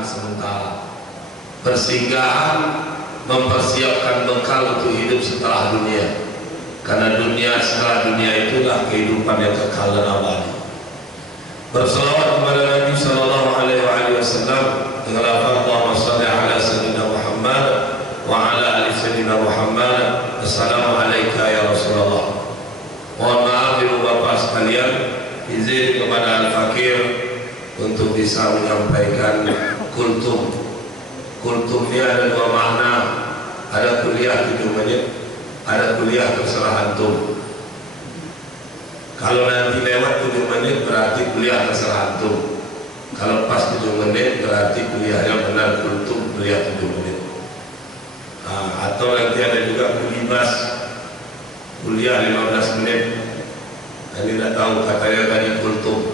bertahan sementara, persinggahan, mempersiapkan bekal untuk hidup setelah dunia. Karena dunia setelah dunia itulah kehidupan yang kekal dan abadi. Berselawat kepada Nabi sallallahu alaihi wasallam dengan lafaz Allahumma shalli ala sayyidina Muhammad wa ala ali sayyidina Muhammad. Assalamu alayka ya Rasulullah. Mohon maaf ibu bapak sekalian, izin kepada Al-Fakir untuk bisa menyampaikan kultum. Kultum ini ada dua makna. Ada kuliah 7 menit, ada kuliah terserah antum. Kalau nanti lewat 7 menit berarti kuliah terserah antum. Kalau pas 7 menit berarti kuliahnya benar kultum kuliah 7 menit. Atau nanti ada juga kulibas, kuliah 15 menit. Ini tidak tahu katanya tadi kultum.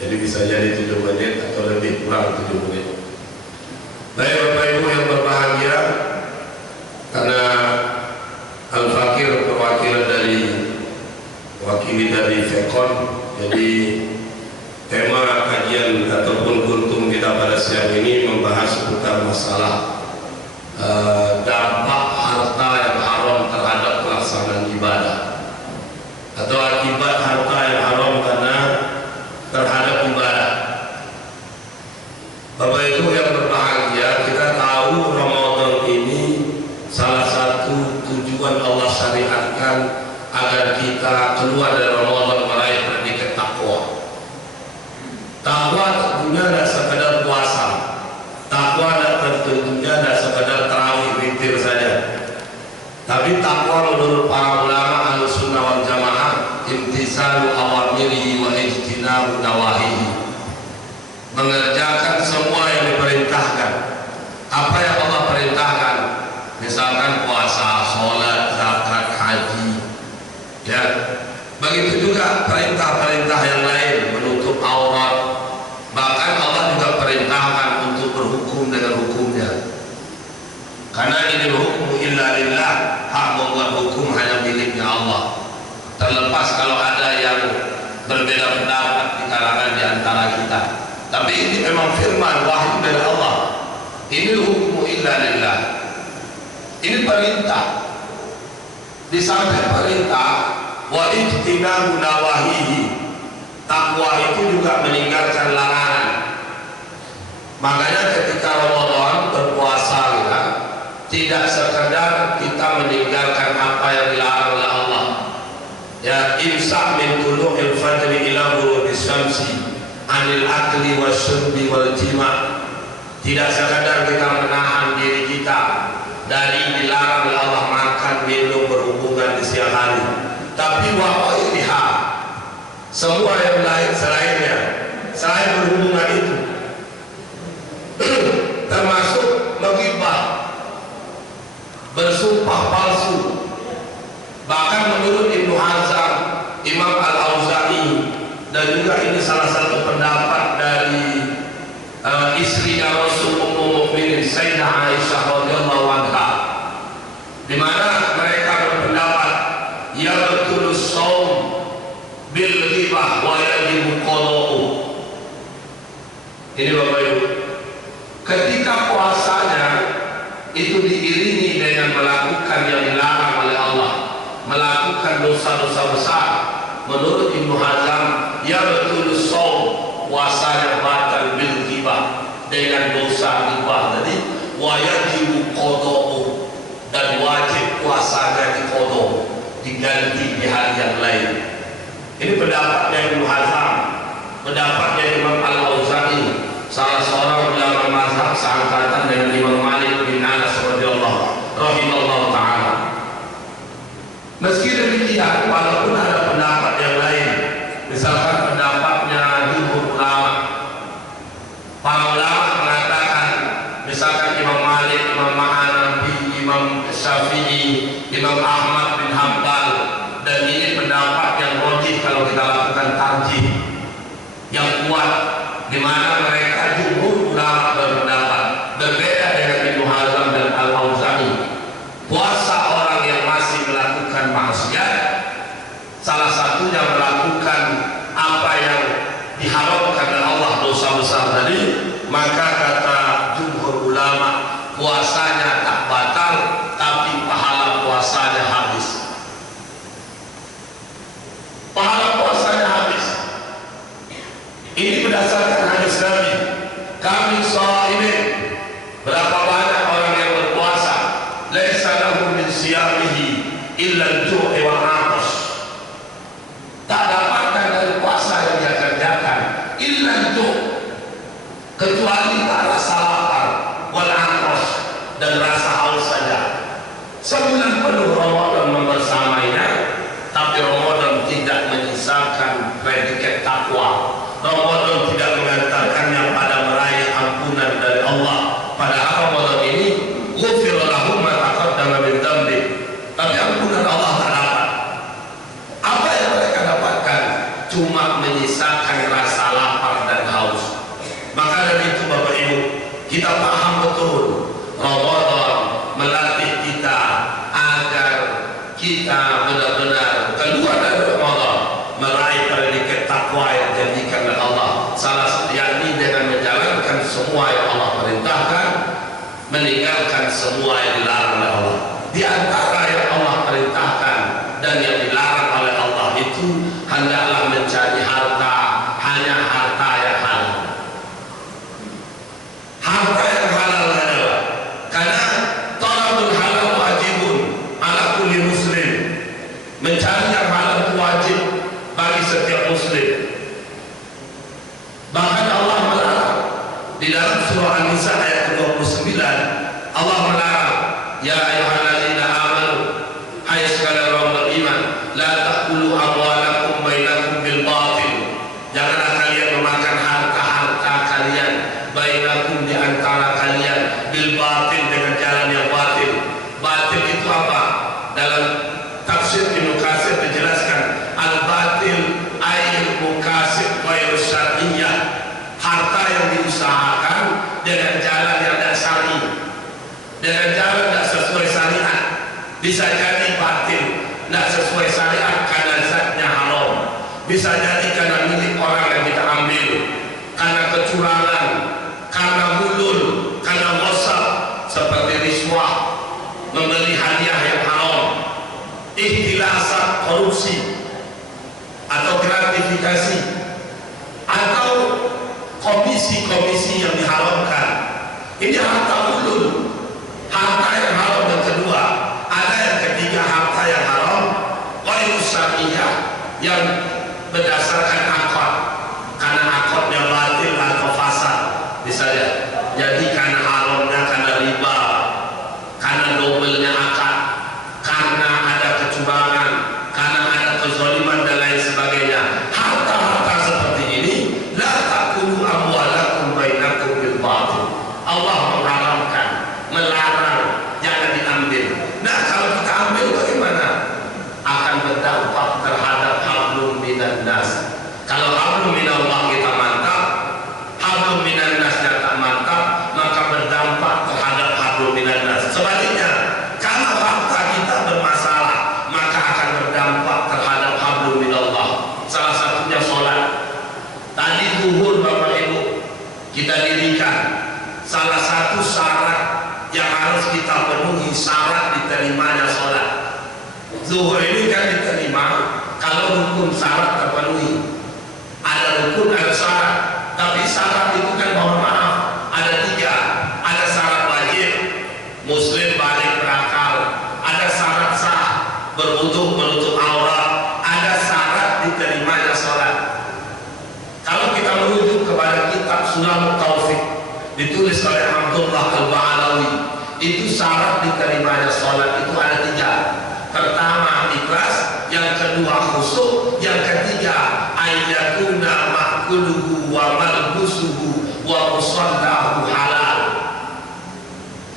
Jadi bisa jadi 7 menit atau lebih kurang 7 menit. Baik Bapak Ibu yang berbahagia, karena Al-Fakir wakili dari Fekon, jadi tema kajian ataupun kultum kita pada siang ini membahas seputar masalah dampak harta yang haram terhadap pelaksanaan ibadah, atau akibat harta yang haram karena terhadap ibadah. Bapak Ibu yang berbahagia, kita tahu Ramadan ini salah satu tujuan Allah syariatkan agar kita keluar dari Ramadan meraih predikat takwa. Takwa tentunya tidak sekedar puasa, takwa tentunya tidak sekedar tarawih witir saja. Tapi takwa menurut para ulama Ahlussunnah wal Jamaah imtisalu awamirihi wa ijtinabu nawahihi, mengerjakan semua yang diperintahkan. Apa yang Allah perintahkan, misalkan puasa, sholat, zakat, haji, ya. Begitu juga perintah-perintah yang lain, menutup aurat. Bahkan Allah juga perintahkan untuk berhukum dengan hukumnya. Karena ini hukum illa lillah, hak membuat hukum hanya miliknya Allah. Terlepas kalau ada yang berbeda pendapat di kalangan di antara kita. Tapi ini memang firman wahyu dari Allah. Ini hukum illa lillah. Ini perintah. Di samping perintah, wa ijtinabu nawahihi, takwa itu juga meninggalkan larangan. Makanya ketika Ramadan berpuasa ya, tidak sekedar kita meninggalkan apa yang dilarang oleh Allah. Ya, imsak min tulu'il fajri ila ghurubis syamsi anil akli wasyurbi wal jima'. Tidak sekadar kita menahan diri kita dari dilarang oleh Allah makan, minum, berhubungan di siang hari, tapi wa ghairiha, semua yang lain selainnya, selain berhubungan itu, termasuk menghibah, bersumpah palsu. Bahkan menurut Ibnu Hazm, Imam Al-Auza'i, dan juga ini salah satu pendapat dari istrinya Rasul Ummul Mukminin Sayyidah Aisyah radhiyallahu anha, di mana mereka berpendapat ya betulus shaum bil ghibah wa yajibu qada'u. Ini Bapak Ibu, ketika puasanya itu diiringi dengan melakukan yang dilarang oleh Allah, melakukan dosa-dosa besar, menurut Ibnu Hazm ya betulus shaum, puasanya batal bil ghibah, dengan dosa ghibah tadi, wa yajibu qada'u, dan wajib puasanya diqada, diganti di hari yang lain. Ini pendapatnya Ibnu Hazm, pendapatnya Imam Al-Auza'i, salah seorang ulama mazhab seangkatan dengan Imam Malik bin Anas radhiyallahu ta'ala. Meski demikian, walaupun ada pendapat yang lain, misalkan pendapatnya jumhur ulama, para ulama mengatakan, misalkan Imam Malik, Imam Hanafi, Imam Syafi'i, Imam Ahmad bin Hanbal, dan ini pendapat yang rajih kalau kita lakukan tarjih yang kuat, di mana mereka jumhur ulama berpendapat berbeda dengan Ibnu Hazm dan Al-Auza'i. Puasa orang yang masih melakukan maksiat, salah satunya melakukan apa yang diharamkan oleh Allah, dosa besar tadi, maka kata puasanya tak batal, tapi pahala puasanya habis. Pahala puasanya habis. Ini berdasarkan hadis Nabi. Kami shaimin, berapa banyak orang yang berpuasa, laisa lahu min siyamihi illa al-ju'i wal 'atash. Tak dapatkan dari puasa yang dia kerjakan illa al-ju', kecuali rasa lapar, wal 'atash, dan rasa haus saja. Sebulan penuh Ramadan membersamainya, tapi Ramadan tidak menyisakan predikat takwa. Ramadan tidak mengantarkannya pada meraih ampunan dari Allah. Padahal Ramadan ini ghufira lahu ma taqaddama min dhanbi, tapi ampunan Allah tak dapat. Apa yang mereka dapatkan? Cuma menyisakan rasa lapar dan haus. Maka dari itu Bapak Ibu, kita paham betul Ramadan melatih kita agar kita benar-benar keluar dari Ramadan meraih predikat takwa yang dijadikan oleh Allah. Salah satu yakni dengan menjalankan semua yang Allah perintahkan, meninggalkan semua yang dilarang oleh Allah. Di antara yang Allah perintahkan dan yang dilarang oleh Allah itu, hendaklah mencari harta, hanya harta yang halal. Harta yang halal adalah, karena talabul halal wajibun ala kulli muslim. Mencari yang halal itu wajib bagi setiap muslim. Bahkan Allah melarang di dalam surah An-Nisa ayat ke-29. Allah melarang, ya ayyuhalladzina amanu, hai sekalian orang beriman, la ta'kulu amwalakum bainakum bil batil. Janganlah kalian memakan harta-harta kalian bainakum, di antara kalian, bil batil, dengan jalan yang batil. Batil itu apa? Dalam tafsir Ibnu Katsir dijelaskan, al-batil ayil mukasib ghairu syar'iyyah, harta yang diusahakan dengan jalan yang tidak syar'i, dengan jalan tidak sesuai syariat. Bisa jadi batil, tidak sesuai syariat karena zatnya haram. Bisa jadi karena milik orang yang kita ambil, karena kecurangan, karena hulul, karena ghasab, seperti riswah, membeli hadiah yang haram, ikhtilasat, korupsi, atau gratifikasi, atau komisi-komisi yang diharamkan. Ini harta ulul, harta yang haram. Yang kedua, ada yang ketiga, harta yang haram ghairu syar'iyyah, yang berdasarkan akad, karena akadnya batil atau fasad. Misalnya, jadi karena haramnya, karena riba, karena dobelnya akad, karena ada kecurangan, karena ada kezaliman dan lain sebagainya. Harta-harta seperti ini, la ta'kulu amwalakum bainakum bil batil. Allah mengharamkan, melarang, jangan diambil. Nah, kalau kita ambil bagaimana? Akan berdampak terhadap hablum minan nas. Kalau hablum minallah kita mantap, hablum minan nas tak mantap, maka berdampak terhadap hablum minan nas. Sebaliknya, kalau harta kita bermasalah, maka akan berdampak terhadap hablum minallah. Salah satunya sholat. Tadi zuhur Bapak Ibu kita dirikan, salah satu syarat yang harus kita penuhi, syarat diterimanya sholat. Zuhur ini kan diterima kalau rukun syarat terpenuhi. Ada rukun, ada syarat, tapi syarat itu kan, mohon maaf, ada tiga. Ada syarat wajib, muslim balik berakal. Ada syarat sah, berwudu, menutup aurat. Ada syarat diterimanya sholat. Kalau kita merujuk kepada kitab Sunan Taufik, ditulis oleh Abdullah Al-Ba'alawi, itu syarat diterimanya sholat itu ada tiga. Pertama, ikhlas. Yang kedua, khusyuk. Yang ketiga, ayyakuna ma'kuluhu wa malbusuhu wa musallahu halal.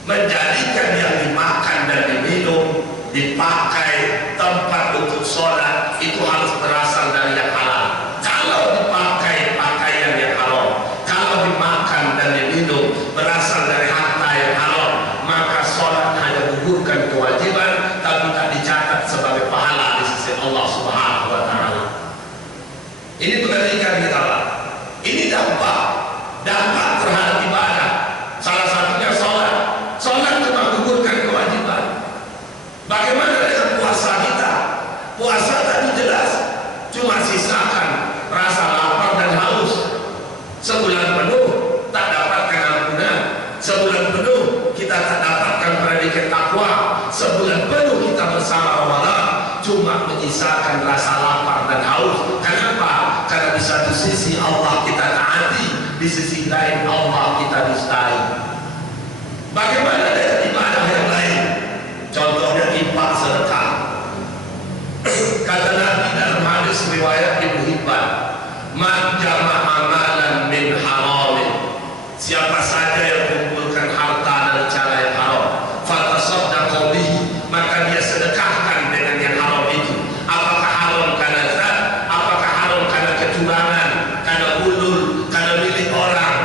Menjadikan yang dimakan dan diminum, dipakai tempat untuk sholat, itu harus berasal dari yang halal. Kalau dipakai pakaian yang haram, kalau dimakan dan diminum berasal dari harta yang haram, maka sholat hanya gugurkan kewajiban, tapi tak dicatat sebagai pahala di sisi Allah Subhanahu wa Ta'ala. Ini pengerikan kita, Pak. Ini dampak terhadap ibadah. Salah satunya sholat. Sholat cuma menyisakan rasa lapar dan haus. Kenapa? Karena di satu sisi Allah kita taati, di sisi lain Allah kita dustai. Bagaimana dengan ibadah yang lain? Contohnya infak sedekah. Kata Nabi dalam hadis riwayat Ibnu Hibban, "Man jama'a amalan min haramin." Siapa saja yang mengumpulkan harta dari cara yang haram, fatasaddaqa bihi, maka dia sedekahkan dengan yang haram itu. Apakah haram karena zat, apakah haram karena kecurangan, karena ulul, karena milik orang,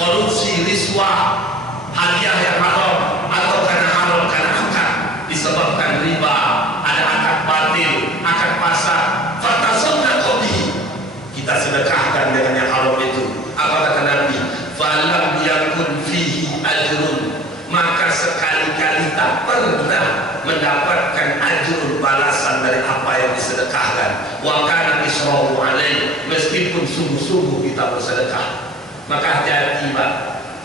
korupsi, riswah, hadiah yang haram, atau karena haram karena akad, disebabkan riba, ada akad batil, akad pasar, fatasaddaqa bihi, kita sedekahkan dengan yang haram itu. Apa kata Nabi? Falam yakun fihi ajrun, maka sekali-kali tak pernah mendapatkan ajrun, balasan dari apa yang disedekahkan. Wa kana israhu alaih, meskipun sungguh-sungguh kita bersedekah. Maka hati-hati Pak,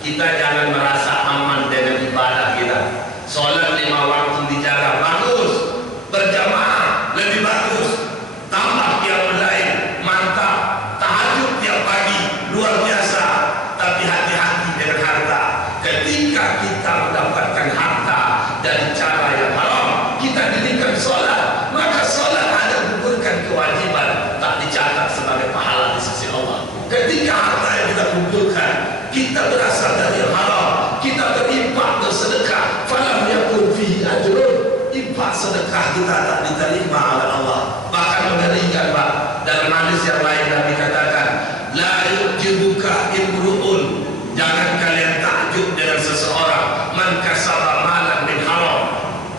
kita jangan merasa aman dengan ibadah kita. Sholat 5 waktu dijaga, bagus. Berjamaah, lebih bagus. Tambah qiyamul lail, mantap. Tahajud tiap pagi, luar biasa. Tapi hati-hati dengan harta. Ketika kita mendapatkan harta dari cara yang haram, kita dirikan sholat, maka sholat ada menggugurkan kewajiban, tak dicatat sebagai pahala di sisi Allah. Ketika harta yang kita kumpulkan, kita berasal dari yang haram, kita berinfak, bersedekah, falam yakun fihi ajrun, infak sedekah kita tak diterima oleh Allah. Bahkan mengerikan Pak, dalam hadis yang lain Nabi katakan, la yujibuka imru'un, jangan kalian takjub dengan seseorang, man kasaba malan min haram,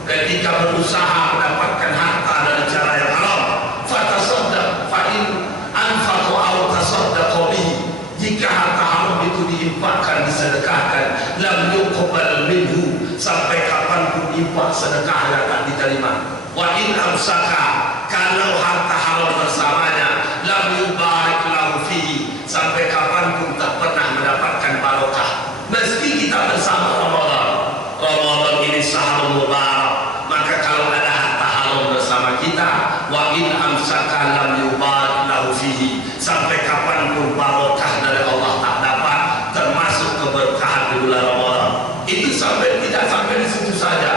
ketika berusaha mendapatkan harta dari cara yang haram, fatasaddaq fa in anfaqa aw tasaddaqa bihi, jika harta haram itu diinfakkan, disedekahkan, lam yuqbal minhu, sampai kapanpun infak sedekahnya tak diterima. Wa in amsaka, kalau harta haram bersamanya, lam yubarik lahu fihi, sampai kapanpun tak pernah mendapatkan barokah. Meski kita bersama Ramadan ini sahur mubarak, maka kalau ada harta haram bersama kita, wa in amsaka lam yubarik lahu fihi, sampai kapanpun barokah dari Allah tak dapat, termasuk keberkahan di bulan Ramadan. Itu sampai tidak sampai di situ saja.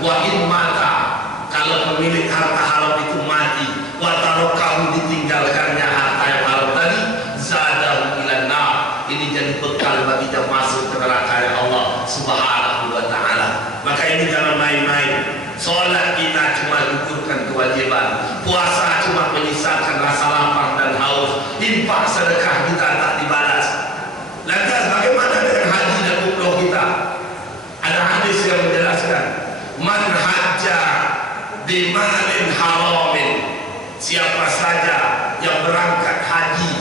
Wa in mata, kalau pemilik harta haram itu mati, wa tarokahu, ditinggalkannya harta yang haram tadi, zadahu ilan nar, ini jadi bekal bagi dia masuk ke neraka Allah Subhanahu wa ta'ala. Maka ini jangan main-main. Sholat kita cuma gugurkan kewajiban, puasa cuma menyisakan rasa lapar dan haus, infak sedekah kita tak dibalas. Lantas bagaimana dengan haji dan umroh kita? Ada hadis yang menjelaskan, man hajja bimalin haramin, siapa saja yang berangkat haji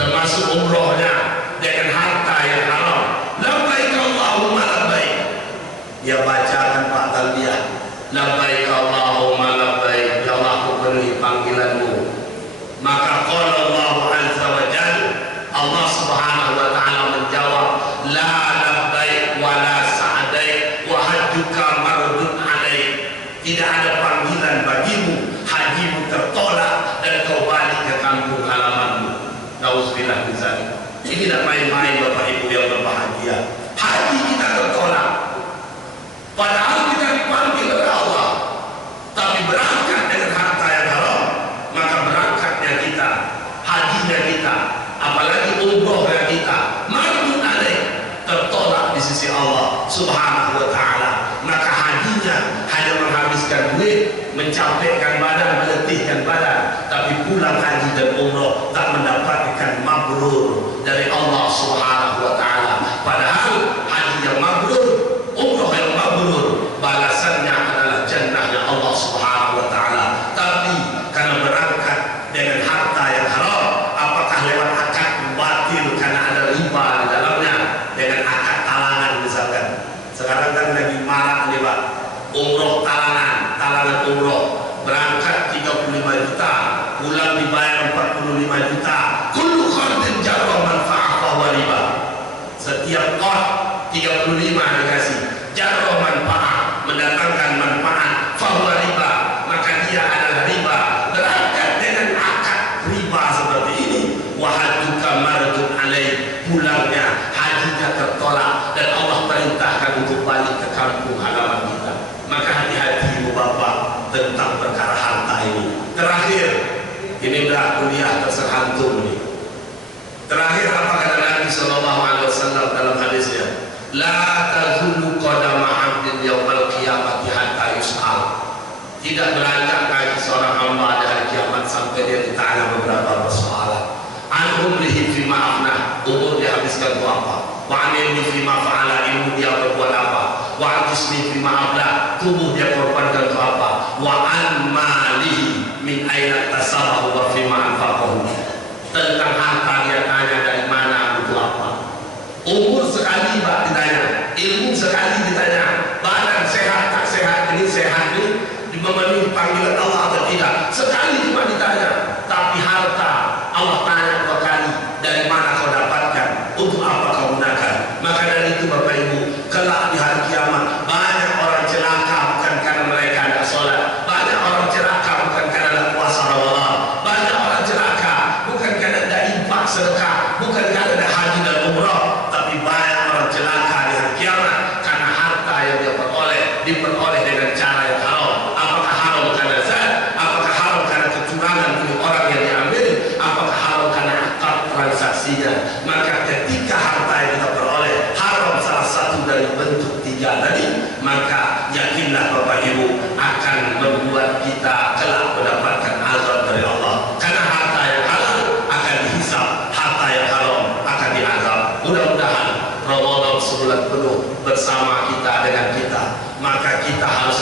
termasuk umrohnya dengan harta yang haram, labbaik Allahumma labbaik, dia bacakan Pak talbiyah, labbaik Allahumma labbaik, ya Allah aku penuhi panggilanmu. Maka qala Allah azza wa jalla, Allah Subhanahu wa ta'ala menjawab, la labbaik wa la sa'daik wa hajjuka mardud alaik, tidak ada panggilan bagimu, hajimu tertolak dan kau balik ke kampung halamanmu. Nauzubillah min zalik. Ini tidak main-main Bapak Ibu yang berbahagia. Haji kita tertolak, padahal kita dipanggil oleh Allah, tapi berangkat dengan harta yang haram, maka berangkatnya kita, hajinya kita, apalagi umrohnya kita, mardud alaik, tertolak di sisi Allah Subhanahu wa ta'ala. Maka hajinya hanya menghabiskan duit, mencapekkan badan, meletihkan badan, tapi pulang haji dan umroh tak mendapatkan mabrur dari Allah Subhanahu wa ta'ala. Padahal haji yang mabrur, umroh yang mabrur, balasannya adalah jannahnya Allah Subhanahu wa ta'ala. Tapi karena berangkat dengan harta yang haram, apakah lewat akad batil karena ada riba di dalamnya, dengan akad talangan misalkan. Sekarang kan lagi marak nih Pak, umroh talangan, talangan umroh, berangkat 35 juta, pulang dibayar 45 juta, kullu qardin jarra manfa'ah wa riba. Setiap qard 35 dikasih, jarra manfa'ah, mendatangkan manfaat, fa riba, maka dia adalah riba. perintahkan untuk balik ke kampung halaman kita. Maka hati-hati ibu bapak tentang perkara harta ini. Terakhir, ini udah kuliah tersehantum nih. Terakhir apa kata Nabi SAW dalam hadisnya? La tazulu qadama 'abdin yaumal qiyamati hatta yus'al. Tidak beranjak kaki seorang hamba di hari kiamat sampai dia ditanya beberapa persoalan. An umrihi fima afnah, umur dia habiskan untuk apa? Wa an ilmi fima fa'ala, ilmu dia berbuat apa? Wa an jismi fima abla, tubuh dia korbankan untuk apa? Wa an malihi min aina tasabahu wa fima anfaqahu. Tentang harta dia tanya dari mana, untuk apa. Umur sekali Pak ditanya, ilmu sekali ditanya, badan sehat tak sehat, ini sehat ini memenuhi panggilan Allah atau tidak, sekali cuma ditanya. Tapi harta Allah tanya dua kali, dari mana kau dapatkan, untuk apa kau gunakan. Maka dari itu Bapak Ibu, kelak di hari kiamat banyak orang celaka bukan karena mereka tidak sholat, banyak orang celaka bukan karena tidak puasa Ramadan, banyak orang celaka bukan karena tidak infak sedekah, bukan karena tidak haji dan umrah, tapi banyak orang celaka di hari kiamat karena harta yang dia diperoleh dengan cara yang haram. Apakah haram karena zat? Apakah haram karena kecurangan milik orang yang diambil? Apakah haram karena akad transaksinya? Maka ketika harta yang kita peroleh haram salah satu dari bentuk tiga tadi, maka yakinlah Bapak Ibu akan membuat kita kelak mendapatkan azab dari Allah. Karena harta yang halal akan dihisab, harta yang haram akan diazab. Mudah-mudahan Ramadan sebulan penuh bersama kita dengan kita, maka kita harus